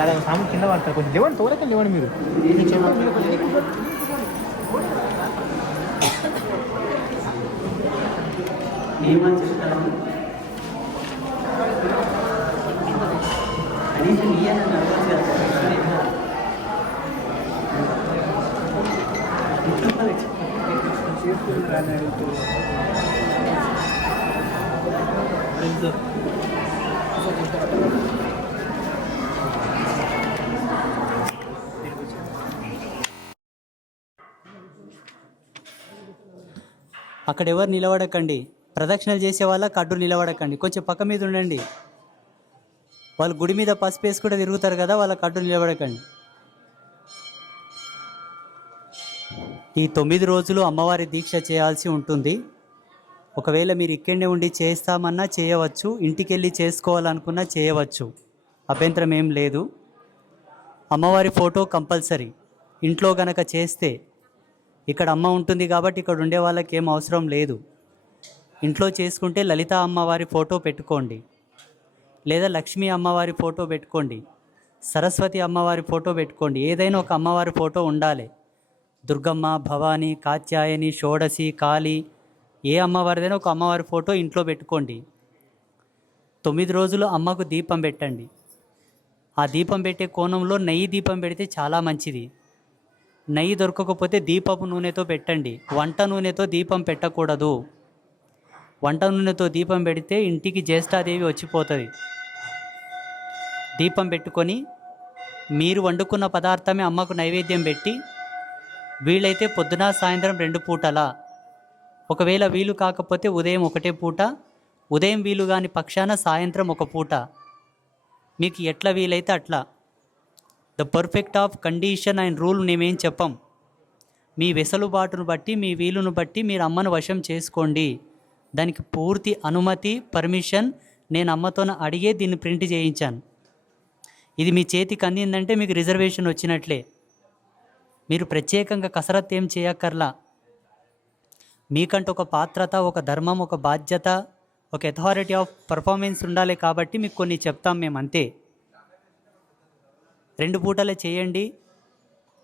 రాదా సామాన్ కింద పడతారు. కొంచెం లేవండి, తోలకం లేవండి మీరు. నేను చెప్పండి మీరు కొంచెం ఏమని చెప్తాను కనీసం ఇయ్యని నడవచ్చు అక్కడ ఎవరు నిలబడకండి. ప్రదక్షిణలు చేసే వాళ్ళ కడ్డు నిలబడకండి, కొంచెం పక్క మీద ఉండండి. వాళ్ళు గుడి మీద పసుపు వేసి కూడా తిరుగుతారు కదా, వాళ్ళ కడ్డు నిలబడకండి. ఈ 9 రోజులు అమ్మవారి దీక్ష చేయాల్సి ఉంటుంది. ఒకవేళ మీరు ఇక్కడనే ఉండి చేస్తామన్నా చేయవచ్చు, ఇంటికి వెళ్ళి చేసుకోవాలనుకున్నా చేయవచ్చు, అభ్యంతరం ఏం లేదు. అమ్మవారి ఫోటో కంపల్సరీ. ఇంట్లో గనక చేస్తే, ఇక్కడ అమ్మ ఉంటుంది కాబట్టి ఇక్కడ ఉండే వాళ్ళకి ఏం అవసరం లేదు. ఇంట్లో చేసుకుంటే లలిత అమ్మవారి ఫోటో పెట్టుకోండి, లేదా లక్ష్మీ అమ్మవారి ఫోటో పెట్టుకోండి, సరస్వతి అమ్మవారి ఫోటో పెట్టుకోండి. ఏదైనా ఒక అమ్మవారి ఫోటో ఉండాలి. దుర్గమ్మ, భవానీ, కాత్యాయని, షోడశి, కాళీ, ఏ అమ్మవారిదైనా ఒక అమ్మవారి ఫోటో ఇంట్లో పెట్టుకోండి. 9 రోజులు అమ్మకు దీపం పెట్టండి. ఆ దీపం పెట్టే కోణంలో నెయ్యి దీపం పెడితే చాలా మంచిది. నెయ్యి దొరకకపోతే దీపపు నూనెతో పెట్టండి. వంట నూనెతో దీపం పెట్టకూడదు. వంట నూనెతో దీపం పెడితే ఇంటికి జ్యేష్ఠాదేవి వచ్చిపోతుంది. దీపం పెట్టుకొని మీరు వండుకున్న పదార్థమే అమ్మకు నైవేద్యం పెట్టి, వీలైతే పొద్దున సాయంత్రం 2 పూటలా, ఒకవేళ వీలు కాకపోతే ఉదయం 1 పూట, ఉదయం వీలు కాని పక్షాన సాయంత్రం 1 పూట, మీకు ఎట్లా వీలైతే అట్లా. The perfect of condition and rule మేమేం చెప్పం. మీ వెసులుబాటును బట్టి, మీ వీలును బట్టి మీరు అమ్మను వశం చేసుకోండి. దానికి పూర్తి అనుమతి, పర్మిషన్ నేను అమ్మతో అడిగే దీన్ని ప్రింట్ చేయించాను. ఇది మీ చేతికి అందిందంటే మీకు రిజర్వేషన్ వచ్చినట్లే. మీరు ప్రత్యేకంగా కసరత్తు ఏం చేయక్కర్లా. మీకంటూ ఒక పాత్రత, ఒక ధర్మం, ఒక బాధ్యత, ఒక అథారిటీ ఆఫ్ పర్ఫార్మెన్స్ ఉండాలి కాబట్టి మీకు కొన్ని చెప్తాం మేము, అంతే. 2 పూటలే చేయండి.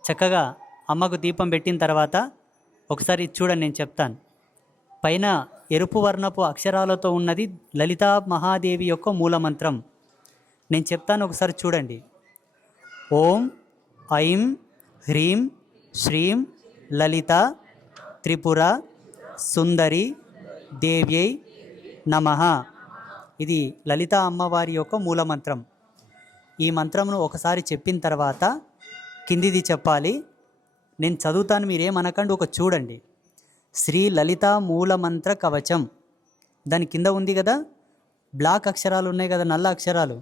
చక్కగా అమ్మకు దీపం పెట్టిన తర్వాత ఒకసారి చూడండి, నేను చెప్తాను. పైన ఎరుపు వర్ణపు అక్షరాలతో ఉన్నది లలితా మహాదేవి యొక్క మూలమంత్రం. నేను చెప్తాను, ఒకసారి చూడండి. ఓం ఐం హ్రీం శ్రీం లలిత త్రిపుర సుందరి దేవ్యై నమః. ఇది లలిత అమ్మవారి యొక్క మూలమంత్రం. ఈ మంత్రంను ఒకసారి చెప్పిన తర్వాత కిందిది చెప్పాలి. నేను చదువుతాను, మీరేమనకండి, ఒక చూడండి. శ్రీ లలిత మూలమంత్ర కవచం, దాని కింద ఉంది కదా బ్లాక్ అక్షరాలు ఉన్నాయి కదా, నల్ల అక్షరాలు,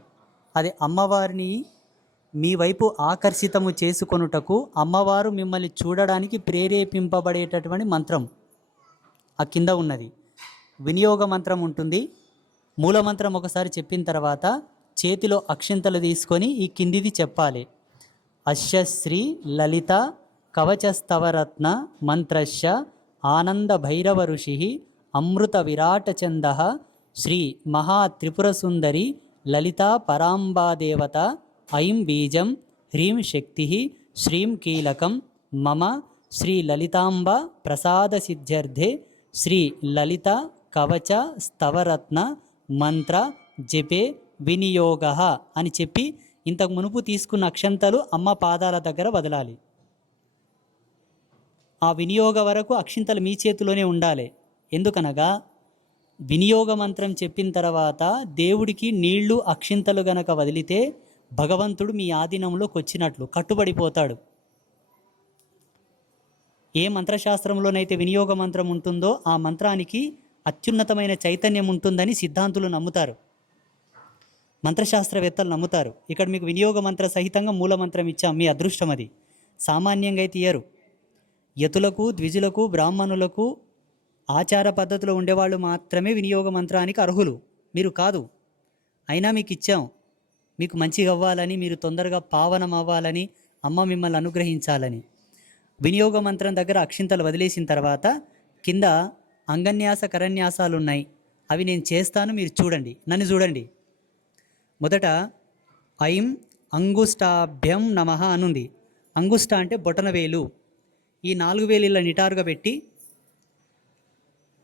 అది అమ్మవారిని మీ వైపు ఆకర్షితము చేసుకొనుటకు, అమ్మవారు మిమ్మల్ని చూడడానికి ప్రేరేపింపబడేటటువంటి మంత్రం ఆ కింద ఉన్నది. వినియోగ మంత్రం ఉంటుంది. మూలమంత్రం ఒకసారి చెప్పిన తర్వాత చేతిలో అక్షింతలు తీసుకొని ఈ కిందిది చెప్పాలి. అస్య శ్రీ లలిత కవచస్తవరత్న మంత్రశ్చ ఆనంద భైరవ ఋషి అమృత విరాటచంద శ్రీ మహాత్రిపురసుందరి లలితా పరాంబాదేవత ఐం బీజం హ్రీం శక్తి శ్రీం కీలకం మమ శ్రీ లలితాంబ ప్రసాద సిద్ధ్యర్థే శ్రీ లలిత కవచ స్తవరత్న మంత్ర జపే వినియోగ అని చెప్పి ఇంతకు మునుపు తీసుకున్న అక్షంతలు అమ్మ పాదాల దగ్గర వదలాలి. ఆ వినియోగ వరకు అక్షింతలు మీ చేతిలోనే ఉండాలి. ఎందుకనగా వినియోగ మంత్రం చెప్పిన తర్వాత దేవుడికి నీళ్లు అక్షింతలు గనక వదిలితే భగవంతుడు మీ ఆధీనంలోకి వచ్చినట్లు, కట్టుబడిపోతాడు. ఏ మంత్రశాస్త్రంలోనైతే వినియోగ మంత్రం ఉంటుందో ఆ మంత్రానికి అత్యున్నతమైన చైతన్యం ఉంటుందని సిద్ధాంతులు నమ్ముతారు, మంత్రశాస్త్రవేత్తలు నమ్ముతారు. ఇక్కడ మీకు వినియోగ మంత్ర సహితంగా మూలమంత్రం ఇచ్చాం, మీ అదృష్టం అది. సామాన్యంగా అయితే ఇయ్యరు. యతులకు, ద్విజులకు, బ్రాహ్మణులకు, ఆచార పద్ధతిలో ఉండేవాళ్ళు మాత్రమే వినియోగ మంత్రానికి అర్హులు, మీరు కాదు. అయినా మీకు ఇచ్చాం, మీకు మంచిగా అవ్వాలని, మీరు తొందరగా పావనం అవ్వాలని, అమ్మ మిమ్మల్ని అనుగ్రహించాలని. వినియోగ మంత్రం దగ్గర అక్షింతలు వదిలేసిన తర్వాత కింద అంగన్యాస కరన్యాసాలు ఉన్నాయి, అవి నేను చేస్తాను, మీరు చూడండి, నన్ను చూడండి. మొదట ఐం అంగుష్టాభ్యం నమః అనుంది. అంగుష్ట అంటే బొటనవేలు. ఈ 4 వేలు ఇలా నిటారుగా పెట్టి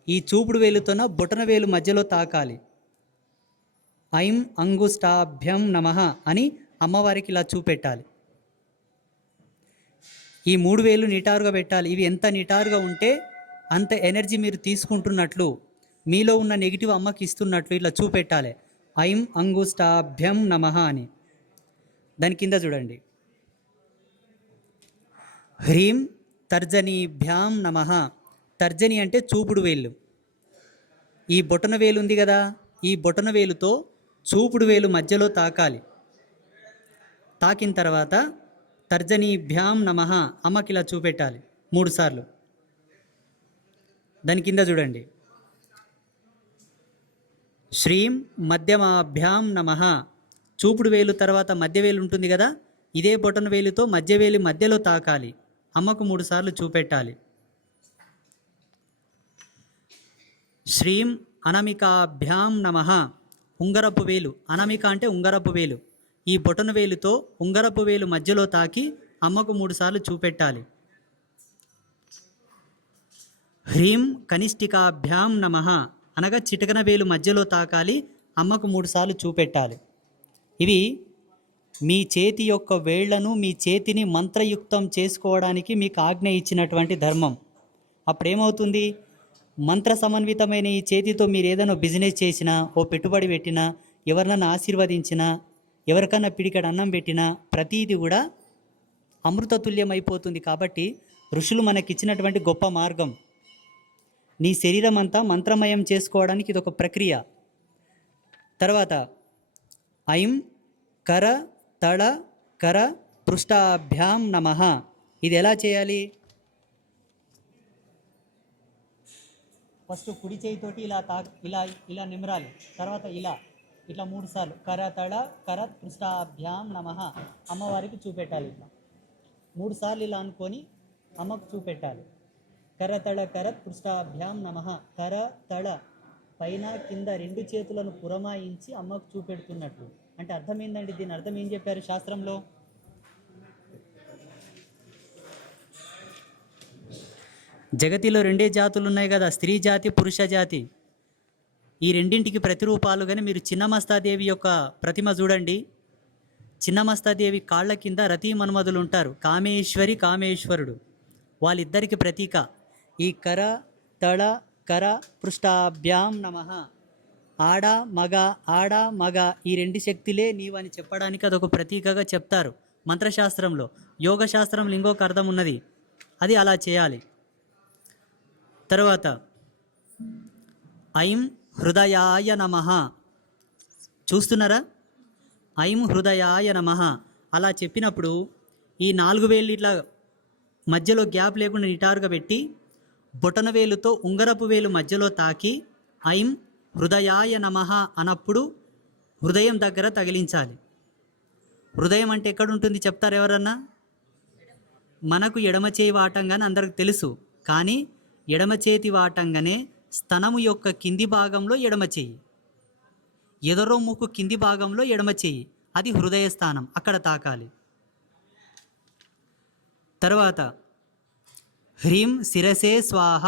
ఈ చూపుడు వేలుతోన బొటనవేలు మధ్యలో తాకాలి. ఐం అంగుష్టాభ్యం నమః అని అమ్మవారికి ఇలా చూపెట్టాలి. ఈ 3 వేలు నిటారుగా పెట్టాలి. ఇవి ఎంత నిటారుగా ఉంటే అంత ఎనర్జీ మీరు తీసుకుంటున్నట్లు, మీలో ఉన్న నెగిటివ్ అమ్మకి ఇస్తున్నట్లు ఇట్లా చూపెట్టాలి. ఐం అంగుష్టాభ్యం నమః అని. దాని కింద చూడండి, హ్రీం తర్జనీభ్యాం నమః. తర్జని అంటే చూపుడు వేలు. ఈ బొటన వేలు ఉంది కదా, ఈ బొటన వేలుతో చూపుడు వేలు మధ్యలో తాకాలి. తాకిన తర్వాత తర్జనీభ్యాం నమః అమ్మకి ఇలా చూపెట్టాలి 3 సార్లు. దాని కింద చూడండి, శ్రీం మధ్యమాభ్యాం నమః. చూపుడు వేలు తర్వాత మధ్య వేలు ఉంటుంది కదా, ఇదే బొటన వేలుతో మధ్య వేలి మధ్యలో తాకాలి. అమ్మకు 3 సార్లు చూపెట్టాలి. శ్రీం అనామికాభ్యాం నమః. ఉంగరపు వేలు, అనామిక అంటే ఉంగరపు వేలు. ఈ బొటన వేలుతో ఉంగరపు వేలు మధ్యలో తాకి అమ్మకు 3 సార్లు చూపెట్టాలి. హ్రీం కనిష్ఠికాభ్యాం నమః. అనగా చిటకన వేలు మధ్యలో తాకాలి, అమ్మకు 3 సార్లు చూపెట్టాలి. ఇవి మీ చేతి యొక్క వేళ్లను, మీ చేతిని మంత్రయుక్తం చేసుకోవడానికి మీకు ఆజ్ఞ ఇచ్చినటువంటి ధర్మం. అప్పుడేమవుతుంది, మంత్ర సమన్వితమైన ఈ చేతితో మీరు ఏదైనా బిజినెస్ చేసినా, ఓ పెట్టుబడి పెట్టినా, ఎవరినన్నా ఆశీర్వదించినా, ఎవరికన్నా పిడికడ అన్నం పెట్టినా ప్రతీది కూడా అమృతతుల్యం అయిపోతుంది. కాబట్టి ఋషులు మనకిచ్చినటువంటి గొప్ప మార్గం. నీ శరీరం అంతా మంత్రమయం చేసుకోవడానికి ఇదొక ప్రక్రియ. తర్వాత ఐం కర తళ కర పృష్ఠాభ్యాం నమః. ఇది ఎలా చేయాలి? ఫస్ట్ కుడి చేయితోటి ఇలా నిమరాలి. తర్వాత ఇట్లా 3 సార్లు కర తళ కర పృష్ఠాభ్యాం నమః అమ్మవారికి చూపెట్టాలి. ఇట్లా 3 సార్లు ఇలా అనుకొని అమ్మకు చూపెట్టాలి. కరతళ కర పృష్ఠాభ్యాం నమః. కర తళ పైన కింద 2 చేతులను పురమాయించి అమ్మకు చూపెడుతున్నట్లు. అంటే అర్థం ఏందండి? దీని అర్థం ఏం చెప్పారు శాస్త్రంలో? జగతిలో 2 జాతులు ఉన్నాయి కదా, స్త్రీ జాతి, పురుష జాతి. ఈ రెండింటికి ప్రతిరూపాలుగానే మీరు చిన్నమస్తాదేవి యొక్క ప్రతిమ చూడండి. చిన్నమస్తాదేవి కాళ్ళ కింద రతి మన్మధులు ఉంటారు, కామేశ్వరి కామేశ్వరుడు. వాళ్ళిద్దరికి ప్రతీక ఈ కర తళ కర పృష్ఠాభ్యాం నమః. ఆడ మగ ఈ 2 శక్తులే నీవని చెప్పడానికి అదొక ప్రతీకగా చెప్తారు మంత్రశాస్త్రంలో. యోగశాస్త్రంలో ఇంకొక అర్థం ఉన్నది, అది అలా చేయాలి. తర్వాత ఐం హృదయాయ నమః. చూస్తున్నారా? ఐం హృదయాయ నమః అలా చెప్పినప్పుడు ఈ 4 వేలు ఇట్లా మధ్యలో గ్యాప్ లేకుండా నిటారుగా పెట్టి బొటన వేలుతో ఉంగరపు వేలు మధ్యలో తాకి ఐం హృదయాయ నమః అన్నప్పుడు హృదయం దగ్గర తగిలించాలి. హృదయం అంటే ఎక్కడుంటుంది చెప్తారు ఎవరన్నా? మనకు ఎడమ చేయి వాటంగానే అందరికి తెలుసు. కానీ ఎడమ చేతి వాటంగానే స్తనము యొక్క కింది భాగంలో ఎడమ చెయ్యి, ఎదరొమ్ముకు కింది భాగంలో ఎడమ చెయ్యి, అది హృదయ స్థానం, అక్కడ తాకాలి. తర్వాత హ్రీం శిరసే స్వాహ.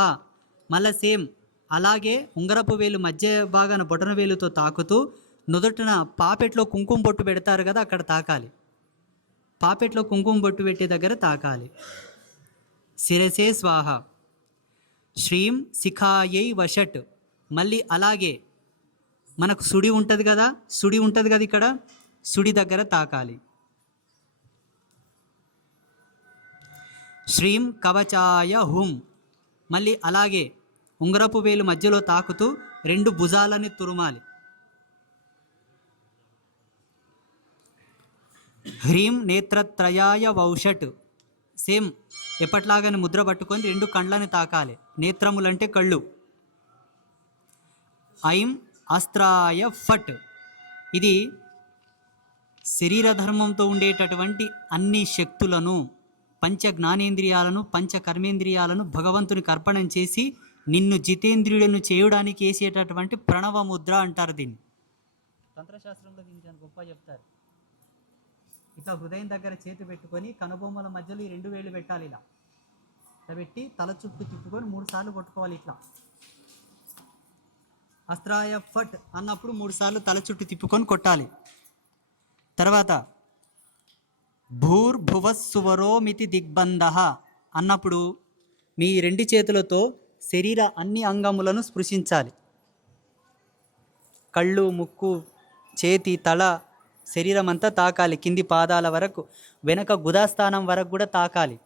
మళ్ళా సేమ్ అలాగే ఉంగరపు వేలు మధ్య భాగాన బొటన వేలుతో తాకుతూ నుదుటిన పాపెట్లో కుంకుమ బొట్టు పెడతారు కదా, అక్కడ తాకాలి. పాపెట్లో కుంకుమ బొట్టు పెట్టే దగ్గర తాకాలి. శిరసే స్వాహ. శ్రీం శిఖాయై వషట్. మళ్ళీ అలాగే మనకు సుడి ఉంటుంది కదా, ఇక్కడ సుడి దగ్గర తాకాలి. శ్రీం కవచాయ హుం. మళ్ళీ అలాగే ఉంగరపు వేలు మధ్యలో తాకుతూ 2 భుజాలని తురుమాలి. హ్రీం నేత్రత్రయాయ వౌషట్. సేమ్ ఎప్పట్లాగానే ముద్ర పట్టుకొని 2 కండ్లని తాకాలి. నేత్రములంటే కళ్ళు. ఐం అస్త్రాయ ఫట్. ఇది శరీర ధర్మంతో ఉండేటటువంటి అన్ని శక్తులను, పంచ జ్ఞానేంద్రియాలను, పంచ కర్మేంద్రియాలను భగవంతునికి అర్పణం చేసి నిన్ను జితేంద్రియులను చేయడానికి వేసేటటువంటి ప్రణవ ముద్ర అంటారు దీన్ని. తంత్రశాస్త్రంలో దీన్ని గొప్ప చెప్తారు. ఇట్లా హృదయం దగ్గర చేతి పెట్టుకొని కనుబొమ్మల మధ్యలో ఈ 2 వేళ్ళు పెట్టాలి. ఇలా పెట్టి తల చుట్టూ తిప్పుకొని 3 సార్లు కొట్టుకోవాలి. ఇట్లా అస్త్రాయ ఫట్ అన్నప్పుడు 3 సార్లు తల చుట్టూ తిప్పుకొని కొట్టాలి. తర్వాత భూర్భువస్సువరోమితి దిగ్బంధ అన్నప్పుడు మీ 2 చేతులతో శరీర అన్ని అంగములను స్పృశించాలి. కళ్ళు, ముక్కు, చేతి, తల, శరీరం అంతా తాకాలి. కింది పాదాల వరకు, వెనక గుదాస్థానం వరకు కూడా తాకాలి.